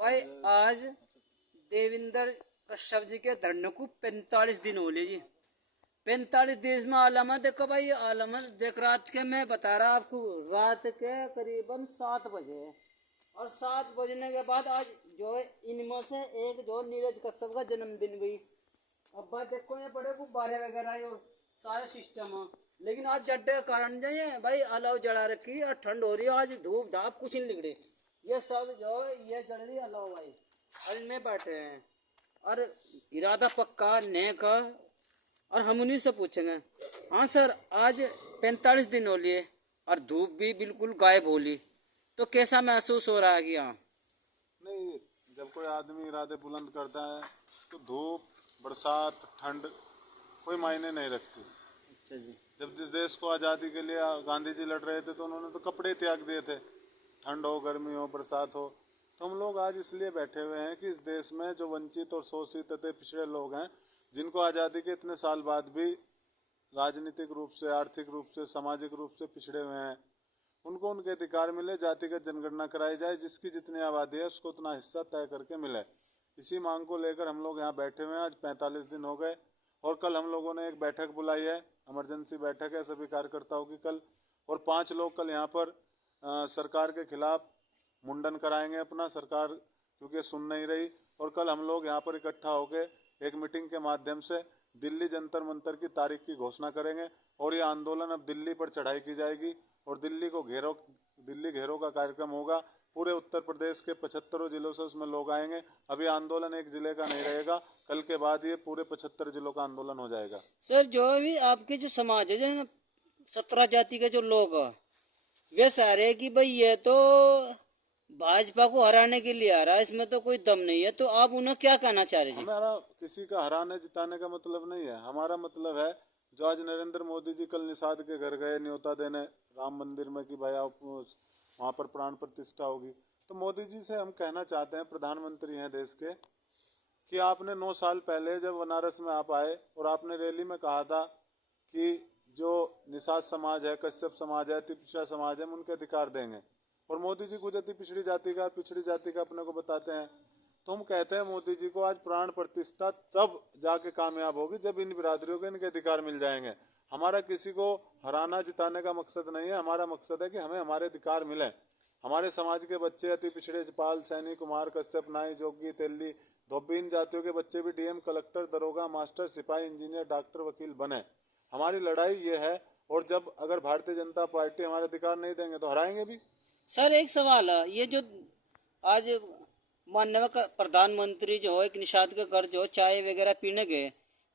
भाई आज देवेंद्र कश्यप जी के धरने को 45 दिन हो लिए जी। 45 दिन में आलम देखो भाई, आलम देख रात के मैं बता रहा आपको, रात के करीबन 7 बजे और 7 बजने के बाद आज जो है इनमें से एक जो नीरज कश्यप का जन्मदिन भी। अब बात देखो ये बड़े गुब्बारे वगैरह और सारे सिस्टम है, लेकिन आज जड्डे के कारण जो है भाई अलाव जला रखी और ठंड हो रही है, आज धूप धाप कुछ नहीं लिगड़े, ये सब जो है ये जल रही अलाव भाई। आज में बैठे हैं और इरादा पक्का नेक है और हम उन्हीं से पूछेंगे। हाँ सर, आज 45 दिन हो लिए और धूप भी बिल्कुल गायब हो ली, तो कैसा महसूस हो रहा है कि हाँ? नहीं, जब कोई आदमी इरादे बुलंद करता है तो धूप बरसात ठंड कोई मायने नहीं रखती। अच्छा जी। जब जिस देश को आज़ादी के लिए गांधी जी लड़ रहे थे तो उन्होंने तो कपड़े त्याग दिए थे, ठंड हो गर्मी हो बरसात हो। तो हम लोग आज इसलिए बैठे हुए हैं कि इस देश में जो वंचित और शोषित तथा पिछड़े लोग हैं, जिनको आज़ादी के इतने साल बाद भी राजनीतिक रूप से, आर्थिक रूप से, सामाजिक रूप से पिछड़े हुए हैं, उनको उनके अधिकार मिले, जातिगत जनगणना कराई जाए, जिसकी जितनी आबादी है उसको उतना हिस्सा तय करके मिले। इसी मांग को लेकर हम लोग यहाँ बैठे हुए हैं। आज 45 दिन हो गए और कल हम लोगों ने एक बैठक बुलाई है, इमरजेंसी बैठक है सभी कार्यकर्ताओं की कल, और 5 लोग कल यहाँ पर सरकार के खिलाफ मुंडन कराएंगे अपना, सरकार क्योंकि सुन नहीं रही। और कल हम लोग यहाँ पर इकट्ठा होकर एक मीटिंग के माध्यम से दिल्ली जंतर मंतर की तारीख की घोषणा करेंगे और ये आंदोलन अब दिल्ली पर चढ़ाई की जाएगी और दिल्ली घेरो का कार्यक्रम होगा। पूरे उत्तर प्रदेश के 75 जिलों से उसमें लोग आएंगे। अभी आंदोलन एक जिले का नहीं रहेगा, कल के बाद ये पूरे 75 जिलों का आंदोलन हो जाएगा। सर, जो भी आपके जो समाज है, जो 17 जाति के जो लोग हैं, वे सारे कि भाई ये तो भाजपा को हराने के लिए आ रहा है, इसमें तो कोई दम नहीं है, तो आप उन्हें क्या कहना चाह रहे हैं? हमारा किसी का हराने जिताने का मतलब नहीं है। हमारा मतलब है जो आज नरेंद्र मोदी जी कल निषाद के घर गए न्योता देने राम मंदिर में कि भाई आप वहाँ पर प्राण प्रतिष्ठा होगी, तो मोदी जी से हम कहना चाहते हैं, प्रधानमंत्री हैं देश के, कि आपने 9 साल पहले जब बनारस में आप आए और आपने रैली में कहा था कि जो निषाद समाज है, कश्यप समाज है, पिछड़ा समाज है, हम उनके अधिकार देंगे, और मोदी जी गुजरती पिछड़ी जाति का अपने को बताते हैं। तो हम कहते हैं मोदी जी को आज प्राण प्रतिष्ठा तब जाके कामयाब होगी जब इन बिरादरियों को इनके अधिकार मिल जाएंगे। हमारा किसी को हराना जिताने का मकसद नहीं है, हमारा मकसद है कि हमें हमारे अधिकार मिले। हमारे समाज के बच्चे अति पिछड़े पाल, सैनी, कुमार, कश्यप, नाई, जोगी, तेली, धोबी, इन जातियों के बच्चे भी डीएम, कलेक्टर, दरोगा, मास्टर, सिपाही, इंजीनियर, डॉक्टर, वकील बने। हमारी लड़ाई ये है, और जब अगर भारतीय जनता पार्टी हमारे अधिकार नहीं देंगे तो हराएंगे भी। सर, एक सवाल है, ये जो आज माननीय प्रधानमंत्री जो एक निषाद के घर जो चाय वगैरह पीने गए,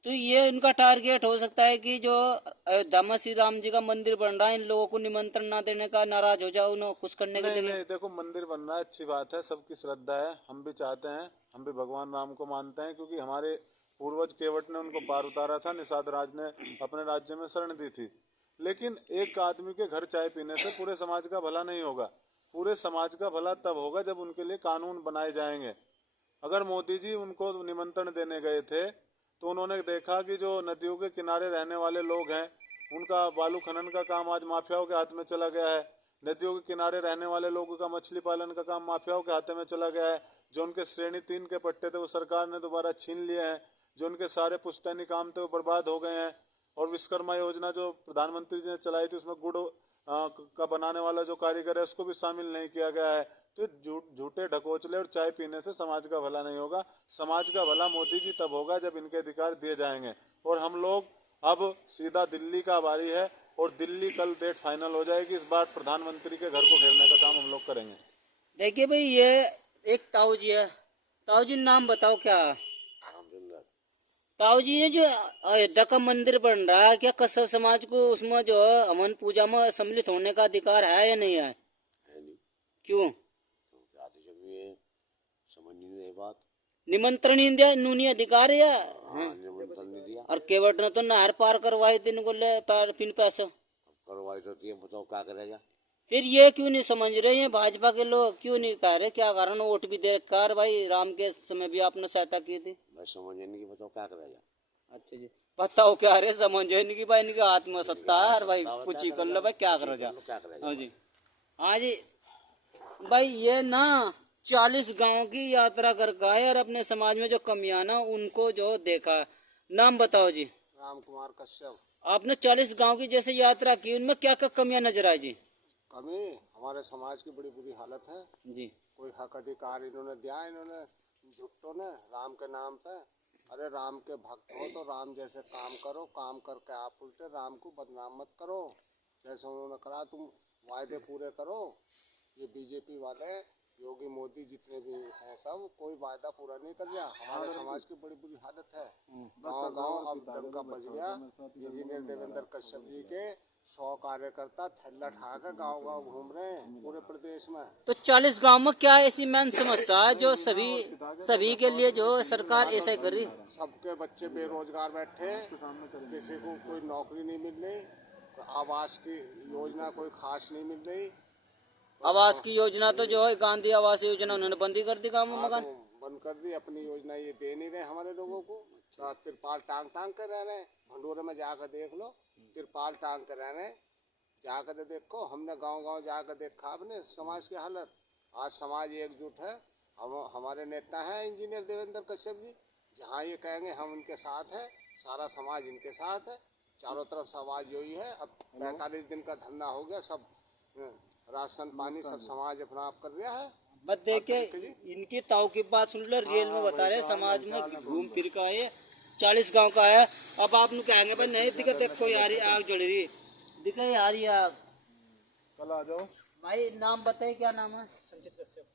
तो ये उनका टारगेट हो सकता है कि जो अयोध्या में श्री राम जी का मंदिर बन रहा है, इन लोगों को निमंत्रण ना देने का, नाराज हो जाओ, उन्हें खुश करने के लिए? नहीं, देखो मंदिर बन रहा है, अच्छी बात है, सबकी श्रद्धा है, हम भी चाहते हैं, हम भी भगवान राम को मानते हैं, क्योंकि हमारे पूर्वज केवट ने उनको पार उतारा था, निषाद राज ने अपने राज्य में शरण दी थी। लेकिन एक आदमी के घर चाय पीने से पूरे समाज का भला नहीं होगा। पूरे समाज का भला तब होगा जब उनके लिए कानून बनाए जाएंगे। अगर मोदी जी उनको निमंत्रण देने गए थे तो उन्होंने देखा कि जो नदियों के किनारे रहने वाले लोग हैं, उनका बालू खनन का काम आज माफियाओं के हाथ में चला गया है। नदियों के किनारे रहने वाले लोगों का मछली पालन का काम माफियाओं के हाथ में चला गया है। जो उनके श्रेणी 3 के पट्टे थे वो सरकार ने दोबारा छीन लिए हैं। जो उनके सारे पुश्तैनी काम थे वो बर्बाद हो गए हैं। और विश्वकर्मा योजना जो प्रधानमंत्री जी ने चलाई थी, उसमें गुड़ का बनाने वाला जो कारीगर है उसको भी शामिल नहीं किया गया है। तो झूठे ढकोचले और चाय पीने से समाज का भला नहीं होगा। समाज का भला मोदी जी तब होगा जब इनके अधिकार दिए जाएंगे। और हम लोग अब सीधा दिल्ली का बारी है, और दिल्ली कल डेट फाइनल हो जाएगी। इस बार प्रधानमंत्री के घर को घेरने का काम हम लोग करेंगे। देखिए भाई, ये एक ताऊ जी है, ताऊ जी नाम बताओ क्या? ताऊ जी, ये जो अयोध्या का मंदिर बन रहा है, क्या कश्यप समाज को उसमें जो है हवन पूजा में सम्मिलित होने का अधिकार है या नहीं है? नहीं। क्यों? समझ नहीं रही बात। निमंत्रण नहीं दिया, इन्होंने अधिकार है या? निमंत्रण नहीं दिया। और केवट ने तो नहर पार करवाई थी, इनको ले पिन पैसे करवाई तो थी, बताओ क्या करेगा। फिर ये क्यों नहीं समझ रहे हैं भाजपा के लोग, क्यों नहीं कह रहे क्या कारण? वोट भी दे कर भाई, राम के समय भी आपने सहायता की थी। भाई समझ नहीं, बताओ क्या करेगा। अच्छा जी, बताओ क्या रे, समझे नहीं कि भाई इनके हाथ में सत्ता है भाई, कुछ ही कर लो भाई, क्या करो जा। हाँ जी, हाँ जी भाई, ये ना 40 गांव की यात्रा करके आए और अपने समाज में जो कमियां ना उनको जो देखा। नाम बताओ जी। राम कुमार कश्यप। आपने 40 गांव की जैसे यात्रा की, उनमें क्या क्या कमियां नजर आई जी? कमी हमारे समाज की बड़ी बुरी हालत है जी। कोई हक अधिकार इन्होंने दिया, इन्होंने झुट्टों ने राम के नाम पे। अरे राम के भक्त हो तो राम जैसे काम करो, काम करके आप उल्टे राम को बदनाम मत करो। जैसे उन्होंने कहा तुम वायदे पूरे करो। ये बीजेपी वाले योगी मोदी जितने भी हैं सब कोई वायदा पूरा नहीं कर रहा। हमारे समाज की बड़ी बुरी हालत है। गांव गांव अब डंका बज गया। इंजीनियर देवेंद्र कश्यप जी के 100 कार्यकर्ता थैला उठा के गाँव गाँव घूम रहे हैं पूरे प्रदेश में। तो 40 गांव में क्या ऐसी मेन समस्या है जो सभी के लिए जो सरकार ऐसा कर रही? सबके बच्चे बेरोजगार बैठे, किसी को कोई नौकरी नहीं मिल रही, आवास की योजना कोई खास नहीं मिल रही। आवास की योजना तो जो है गांधी आवास योजना उन्होंने बंद ही कर दी गाँव में मकान। बंद कर दी। अपनी योजना ये दे नहीं रहे हमारे लोगों को। तो तिरपाल टांग टांग कर रह रहे हैं। भंडोरे में जाकर देख लो, तिरपाल टांग कर रह रहे हैं। जाकर देखो, हमने गांव गांव जाकर देखा अपने समाज की हालत। आज समाज एकजुट है। हमारे नेता हैं इंजीनियर देवेंद्र कश्यप जी। जहाँ ये कहेंगे हम उनके साथ हैं, सारा समाज इनके साथ है। चारों तरफ से आवाज यही है। अब 45 दिन का धरना हो गया, सब राशन पानी सब समाज अपना आप कर रहा है। बस देखे इनकी ताऊ की बात सुन लो, रियल में बता रहे समाज में घूम फिर का है। 40 गांव का है। अब आप लोग कहेंगे भाई नहीं दिक्कत, देखो यार आग जल रही दिखे यार ये आग। कल आ जाओ भाई नाम बताइए, क्या नाम है? संचित कश्यप।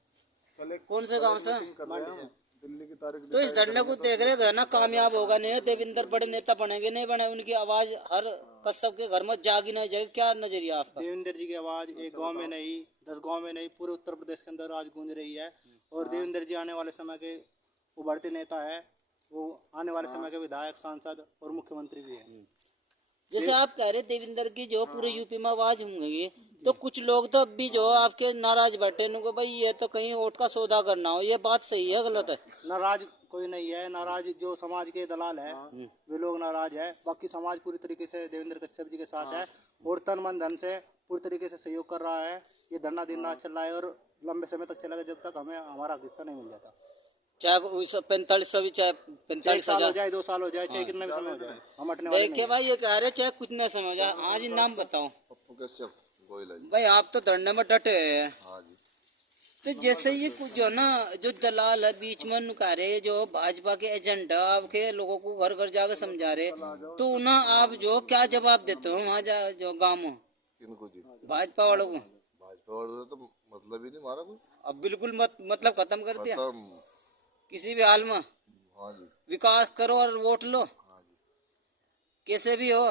कल कौन से गांव से? दिल्ली की तारीख तो इस धरने को देख रहे घर ना कामयाब होगा नहीं। देवेंद्र बड़े नेता बनेंगे नहीं बने, उनकी आवाज हर कस्बे के घर में जागी नहीं जाएगी। क्या नजरिया आपका? देवेंद्र जी की आवाज एक गांव में नहीं, 10 गांव में नहीं, पूरे उत्तर प्रदेश के अंदर आज गूंज रही है। और देवेंद्र जी आने वाले समय के उभरते नेता है। वो आने वाले समय के विधायक, सांसद और मुख्यमंत्री भी है। जैसे आप कह रहे देवेंद्र की जो पूरे यूपी में आवाज होंगी, तो कुछ लोग तो अब भी जो आपके नाराज बैठे उनको भाई ये तो कहीं वोट का सौदा करना हो। ये बात सही है गलत है? नाराज कोई नहीं है। नाराज जो समाज के दलाल है वे लोग नाराज है। बाकी समाज पूरी तरीके से देवेंद्र कश्यप जी के साथ है और तन मन धन से पूरी तरीके से सहयोग कर रहा है। ये धरना दिन रात चल रहा है और लंबे समय तक चलेगा जब तक हमें हमारा हिस्सा नहीं मिल जाता। चाहे 4500 भी, चाहे 45 साल हो जाए, 2 साल हो जाए, चाहे कितना भी समय हो जाए, हम हटने वाले नहीं देखिए भाई ये कह रहे चाहे कुछ नहीं समय हो जाए। हाँ जी, नाम बताओ। भाई आप तो धरने में डटे हैं। तो जैसे ये कुछ जो ना जो दलाल है बीच में नुका रहे, जो भाजपा के एजेंडा आपके लोगों को घर घर जाकर समझा रहे, तो उन्हें आप जो क्या जवाब देते हो वहाँ जो गाँव में भाजपा वालों को? भाजपा वालों तो मतलब ही नहीं हमारा कुछ। अब बिल्कुल मतलब खत्म कर दिया खत्म। किसी भी हाल में। हाँ जी। विकास करो और वोट लो। हाँ जी। कैसे भी हो।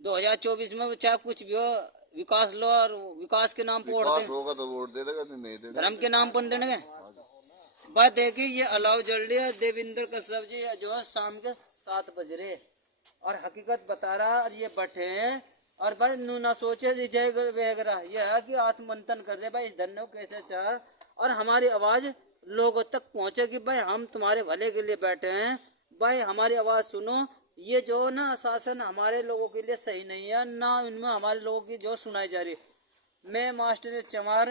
2024 में चाहे कुछ भी हो, विकास लो और विकास के नाम पर वोट विकास होगा तो वोट दे देगा, नहीं देगा धर्म के नाम पर देने में। बात देखिए ये अलाव जल रही है। देवेंद्र कश्यप जी जो है शाम के 7 बज रहे और हकीकत बता रहा और ये बैठे हैं और भाई नू ना सोचे जय वगैरह। ये है कि आत्ममंथन कर रहे भाई इस धरने को कैसे चाह और हमारी आवाज लोगों तक पहुंचे कि भाई हम तुम्हारे भले के लिए बैठे हैं, भाई हमारी आवाज सुनो। ये जो ना शासन हमारे लोगों के लिए सही नहीं है, ना इनमें हमारे लोगों की जो सुनाई जा रही। मैं मास्टर चमार